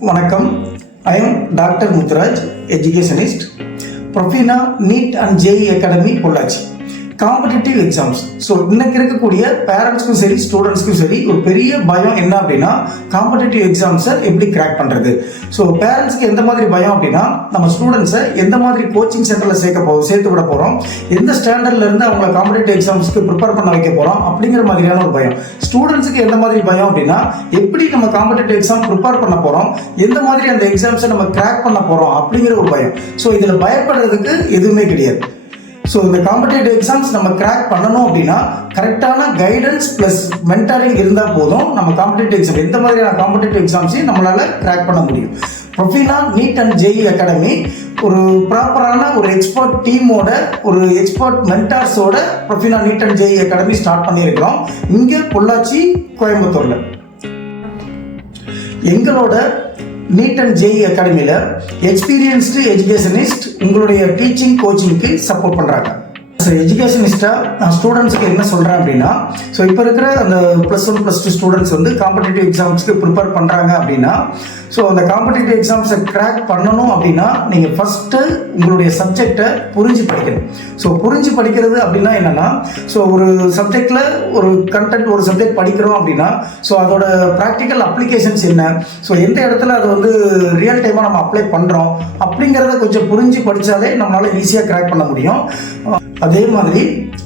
வணக்கம். I am doctor Muthuraj educationist Profina NEET and JEE academy Pollachi competitive exams so இன்னைக்கு இருக்கக்கூடிய பேரண்ட்ஸ்க்கும் சரி ஸ்டூடெண்ட்ஸ்க்கும் சரி ஒரு பெரிய பயம் என்ன அப்படின்னா காம்படிட்டிவ் எக்ஸாம்ஸை எப்படி கிராக் பண்ணுறது ஸோ பேரண்ட்ஸ்க்கு எந்த மாதிரி பயம் அப்படின்னா நம்ம ஸ்டூடெண்ட்ஸை எந்த மாதிரி கோச்சிங் சென்டரில் சேர்க்க போ சேர்த்து விட போகிறோம் எந்த ஸ்டாண்டர்ட்லேருந்து அவங்கள காம்படிட்டிவ் எக்ஸாம்ஸ்க்கு ப்ரிப்பேர் பண்ண வைக்க போகிறோம் அப்படிங்கிற மாதிரியான ஒரு பயம். ஸ்டூடெண்ட்ஸுக்கு எந்த மாதிரி பயம் அப்படின்னா எப்படி நம்ம காம்படிட்டிவ் எக்ஸாம் ப்ரிப்பேர் பண்ண போகிறோம் எந்த மாதிரி அந்த எக்ஸாம்ஸை நம்ம கிராக் பண்ண போகிறோம் அப்படிங்கிற ஒரு பயம். ஸோ இதில் பயப்படுறதுக்கு எதுவுமே கிடையாது. ஸோ இந்த காம்படேட்டிவ் எக்ஸாம்ஸ் நம்ம கிராக் பண்ணணும் அப்படின்னா கரெக்டான கைடன்ஸ் ப்ளஸ் மென்டாரிங் இருந்தால் போதும் நம்ம காம்படேட்டிவ் எக்ஸாம் எந்த மாதிரியான காம்படேட்டிவ் எக்ஸாம்ஸையும் நம்மளால் கிராக் பண்ண முடியும். Profina NEET and JEE academy ஒரு ப்ராப்பரான ஒரு எக்ஸ்பர்ட் டீமோட ஒரு expert மென்டார்ஸோட Profina NEET and JEE academy start பண்ணியிருக்கிறோம். இங்கே பொள்ளாச்சி கோயம்புத்தூரில். எங்களோட நீட் அண்ட் ஜேஇ அகாடமியில் எக்ஸ்பீரியன்ஸ்டு எஜுகேஷனிஸ்ட் உங்களுடைய டீச்சிங் கோச்சிங்க்கு சப்போர்ட் பண்ணுறாங்க ஸோ எஜுகேஷனிஸ்ட்டாக நான் ஸ்டூடெண்ட்ஸுக்கு என்ன சொல்கிறேன் அப்படின்னா ஸோ இப்போ இருக்கிற அந்த plus one plus two students வந்து காம்படிட்டிவ் எக்ஸாம்ஸ்க்கு ப்ரிப்பேர் பண்ணுறாங்க அப்படின்னா ஸோ அந்த காம்படிட்டிவ் எக்ஸாம்ஸை கிராக் பண்ணணும் அப்படின்னா நீங்கள் ஃபஸ்ட்டு உங்களுடைய சப்ஜெக்டை புரிஞ்சு படிக்கணும். ஸோ புரிஞ்சு படிக்கிறது அப்படின்னா என்னென்னா ஸோ ஒரு சப்ஜெக்டில் ஒரு கண்டென்ட் ஒரு சப்ஜெக்ட் படிக்கிறோம் அப்படின்னா ஸோ அதோட ப்ராக்டிக்கல் அப்ளிகேஷன்ஸ் என்ன? ஸோ எந்த இடத்துல அது வந்து ரியல் டைமாக நம்ம அப்ளை பண்ணுறோம் அப்படிங்கிறத கொஞ்சம் புரிஞ்சு படித்தாலே நம்மளால் ஈஸியாக கிராக் பண்ண முடியும். அதே மாதிரி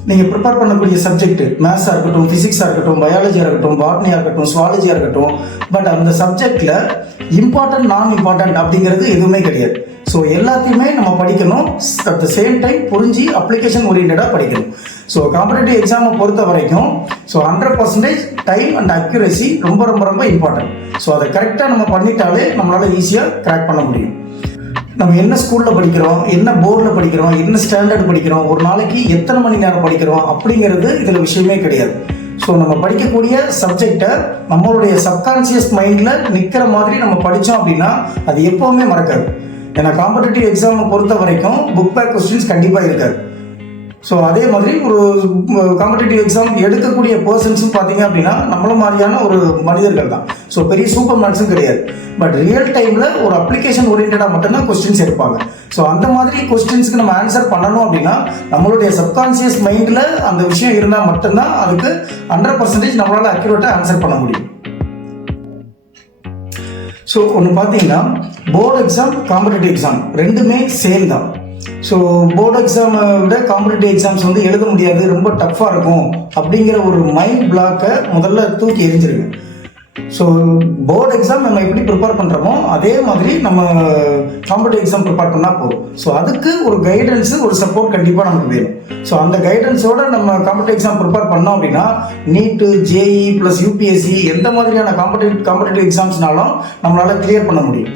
நீங்கள் ப்ரிப்பேர் பண்ணக்கூடிய சப்ஜெக்ட் மேத்ஸாக இருக்கட்டும் ஃபிசிக்ஸாக இருக்கட்டும் பயாலஜியாக இருக்கட்டும் பாட்னியாக இருக்கட்டும் சுவாலஜியாக இருக்கட்டும் பட் அந்த சப்ஜெக்டில் இம்பார்ட்டன்ட் நான் இம்பார்ட்டன்ட் அப்படிங்கிறது எதுவுமே கிடையாது. ஸோ எல்லாத்தையுமே நம்ம படிக்கணும். அட் த சேம் டைம் புரிஞ்சு அப்ளிகேஷன் ஓரியன்டாக படிக்கணும். ஸோ காம்படேட்டிவ் எக்ஸாமை பொறுத்த வரைக்கும் so hundred percentage time and accuracy ரொம்ப ரொம்ப ரொம்ப இம்பார்ட்டன்ட் ஸோ அதை கரெக்டாக நம்ம பண்ணிட்டாலே நம்மளால் ஈஸியாக கிராக் பண்ண முடியும். நம்ம என்ன ஸ்கூலில் படிக்கிறோம் என்ன போர்டில் படிக்கிறோம் என்ன ஸ்டாண்டர்ட் படிக்கிறோம் ஒரு நாளைக்கு எத்தனை மணி நேரம் படிக்கிறோம் அப்படிங்கிறது இதில் விஷயமே கிடையாது. ஸோ நம்ம படிக்கக்கூடிய சப்ஜெக்டை நம்மளுடைய சப்கான்சியஸ் மைண்டில் நிற்கிற மாதிரி நம்ம படித்தோம் அப்படின்னா அது எப்போவுமே மறக்காது. ஏன்னா காம்படிட்டிவ் எக்ஸாமை பொறுத்த வரைக்கும் புக் பேக் கொஸ்டின்ஸ் கண்டிப்பாக இருக்காது. ஸோ அதே மாதிரி ஒரு காம்படிட்டிவ் எக்ஸாம் எடுக்கக்கூடிய பர்சன்ஸும் பார்த்தீங்க அப்படின்னா நம்மள மாதிரியான ஒரு மனிதர்கள் தான். ஸோ பெரிய சூப்பர் மேன்ஸும் கிடையாது. பட் ரியல் டைமில் ஒரு அப்ளிகேஷன் ஓரியன்டாக மட்டும்தான் கொஸ்டின்ஸ் எடுப்பாங்க. ஸோ அந்த மாதிரி கொஸ்டின்ஸ்க்கு நம்ம ஆன்சர் பண்ணணும் அப்படின்னா நம்மளுடைய சப்கான்சியஸ் மைண்டில் அந்த விஷயம் இருந்தால் மட்டும்தான் அதுக்கு ஹண்ட்ரட் பர்சன்டேஜ் நம்மளால் அக்யூரேட்டாக ஆன்சர் பண்ண முடியும். ஸோ ஒன்று பார்த்தீங்கன்னா போர்டு எக்ஸாம் காம்படிட்டிவ் எக்ஸாம் ரெண்டுமே சேம் தான். ஸோ போர்டு எக்ஸாமை விட காம்படிட்டிவ் எக்ஸாம்ஸ் வந்து எழுத முடியாது ரொம்ப டஃப்பாக இருக்கும் அப்படிங்கிற ஒரு மைண்ட் பிளாக்கை முதல்ல தூக்கி எரிஞ்சிருங்க ஸோ போர்டு எக்ஸாம் நம்ம எப்படி ப்ரிப்பேர் பண்ணுறோமோ அதே மாதிரி நம்ம காம்படிட்டிவ் எக்ஸாம் ப்ரிப்பேர் பண்ணால் போதும். ஸோ அதுக்கு ஒரு கைடன்ஸு ஒரு சப்போர்ட் கண்டிப்பாக நமக்கு வேணும். ஸோ அந்த கைடன்ஸோட நம்ம காம்படிட்டிவ் எக்ஸாம் ப்ரிப்பேர் பண்ணோம் அப்படின்னா நீட்டு ஜேஇ ப்ளஸ் யூபிஎஸ்சி எந்த மாதிரியான காம்படிட்டிவ் காம்படிட்டிவ் எக்ஸாம்ஸ்னாலும் நம்மளால் கிளியர் பண்ண முடியும்.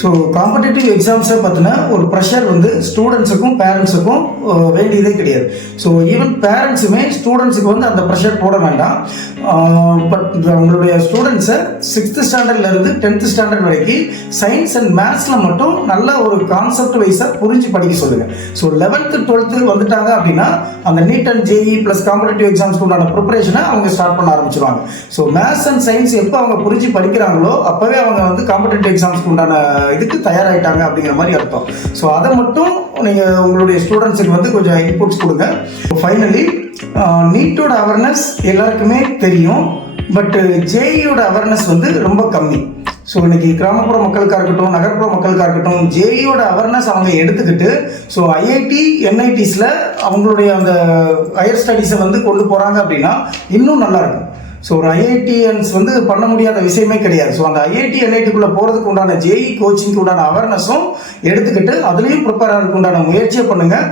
ஸோ காம்படிட்டிவ் எக்ஸாம்ஸை பற்றின ஒரு ப்ரெஷர் வந்து ஸ்டூடெண்ட்ஸுக்கும் பேரண்ட்ஸுக்கும் வேண்டியதே கிடையாது. ஸோ ஈவன் பேரண்ட்ஸுமே ஸ்டூடெண்ட்ஸுக்கு வந்து அந்த ப்ரெஷர் போட வேண்டாம். பட் அவங்களுடைய ஸ்டூடெண்ட்ஸை சிக்ஸ்த்து ஸ்டாண்டர்ட்லேருந்து டென்த்து ஸ்டாண்டர்ட் வரைக்கும் சயின்ஸ் அண்ட் மேத்ஸில் மட்டும் நல்ல ஒரு கான்செப்ட் வைஸாக புரிஞ்சு படிக்க சொல்லுங்கள் ஸோ லெவன்த்து டுவெல்த்து வந்துட்டாங்க அப்படின்னா அந்த NEET and JEE plus competitive எக்ஸாம்ஸ்க்கு உண்டான ப்ரிப்பரேஷனை அவங்க ஸ்டார்ட் பண்ண ஆரம்பிச்சிருவாங்க. ஸோ மேத்ஸ் அண்ட் சயின்ஸ் எப்போ அவங்க புரிஞ்சு படிக்கிறாங்களோ அப்போவே அவங்க வந்து காம்படிட்டிவ் எக்ஸாம்ஸ்க்கு உண்டான இதுக்கு தயாராகிட்டாங்க அப்படிங்கிற மாதிரி அர்த்தம். ஸோ அதை மட்டும் நீங்கள் உங்களுடைய ஸ்டூடெண்ட்ஸுக்கு வந்து கொஞ்சம் இன்புட்ஸ் கொடுங்க. ஃபைனலி நீட்டோட அவேர்னஸ் எல்லாருக்குமே தெரியும். பட்டு ஜேஇயோட அவேர்னஸ் வந்து ரொம்ப கம்மி. ஸோ இன்னைக்கு கிராமப்புற மக்களுக்காக இருக்கட்டும் நகர்ப்புற மக்களுக்காக இருக்கட்டும் ஜேஇயோட அவேர்னஸ் அவங்க எடுத்துக்கிட்டு ஸோ ஐஐடி என்ஐடிஸில் அவங்களுடைய அந்த ஹையர் ஸ்டடீஸை வந்து கொண்டு போகிறாங்க அப்படின்னா இன்னும் நல்லாயிருக்கும் ஸோ ஒரு ஐஐடிஎன்ஸ் வந்து பண்ண முடியாத விஷயமே கிடையாது. ஸோ அந்த ஐஐடி என்ஐடிக்குள்ளே போகிறதுக்கு உண்டான ஜேஇ கோச்சிங்க்கு உண்டான அவேர்னஸும் எடுத்துக்கிட்டு அதுலேயும் ப்ரிப்பேர் ஆகிறதுக்கு உண்டான முயற்சியை பண்ணுங்கள்